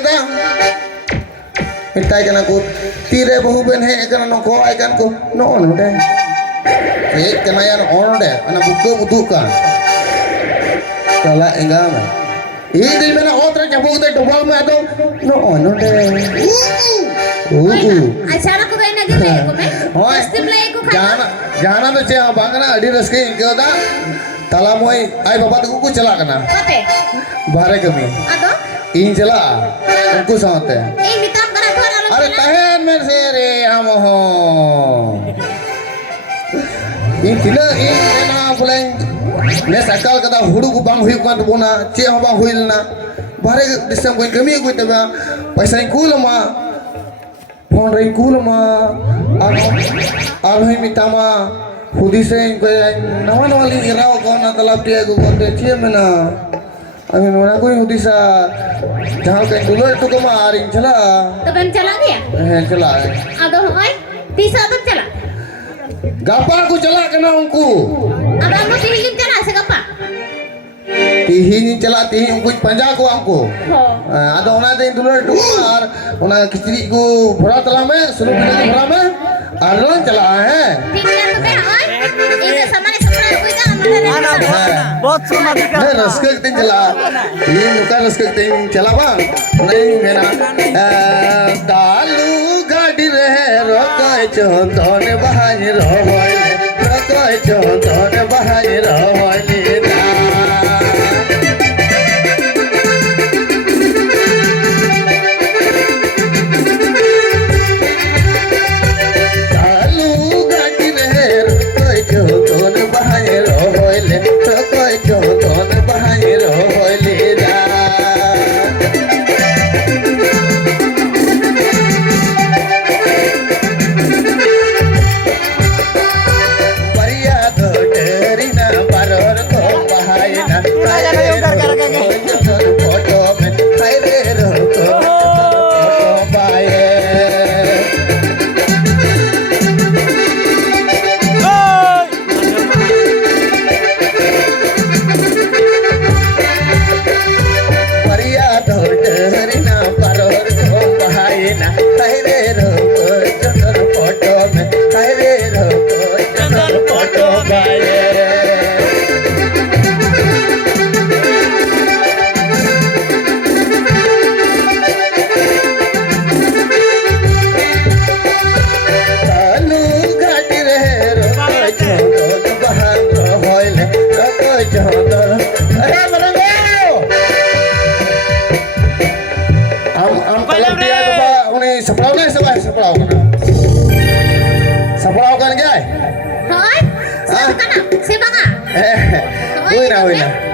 kita mitai kana ku tire bahu ben he kana no ko ai kan ku no no de kana yan ono de ana buku butukan kala enggam ini mana otra jabuk de dobal me ado no no de acara ko kain lagi le ko me pasti mulai ko jana jana to che bangana adi raske inko da tala moi ai baba tu ku chala kana kate bare kami ado in chala उनको साथ है mitam kara thora अरे तहन में से रे हम हो इन तिला इन ना बोलें ने सकल कदा हुडू को बांग हुई को बोना चे हम बांग हुई ना बारे दिसम को कमी को तबा पैसा कुल मा फोन रे कुल मा अब है मितामा खुदी से को नवा नवा लिंग राव को ना तलब टिया को बोलते चे में ना अभी नोना कोई होती सा जहाँ कहीं दूल्हे तो कम आ रही चला तो बन चला गया है चला अदो होय तीसरा तो चला गापा को चला करना उनको अब हम तीन चला से गप्पा तीही चला तीही उनको पंजा को हमको हो आदो उना दे दूल्हे तो और उना किचरी को भरा तला में सुनो भरा में आलू चला है ठीक है तो मैं होय इसे सामान सपना कोई का हमारा बहुत सुना दिखा मैं रस्के दिन चला ये नुका रस्के दिन चला बा नहीं मेरा दालू गाड़ी रहे रोकाय चोंतन बहाई रोवले रोकाय चोंतन बहाई रोवले दालू गाड़ी रहे रोकाय चोंतन बहाई रोवले रोकाय चोंतन बहाई रोवले Sapau kan guys? होय kana से बघा होय ना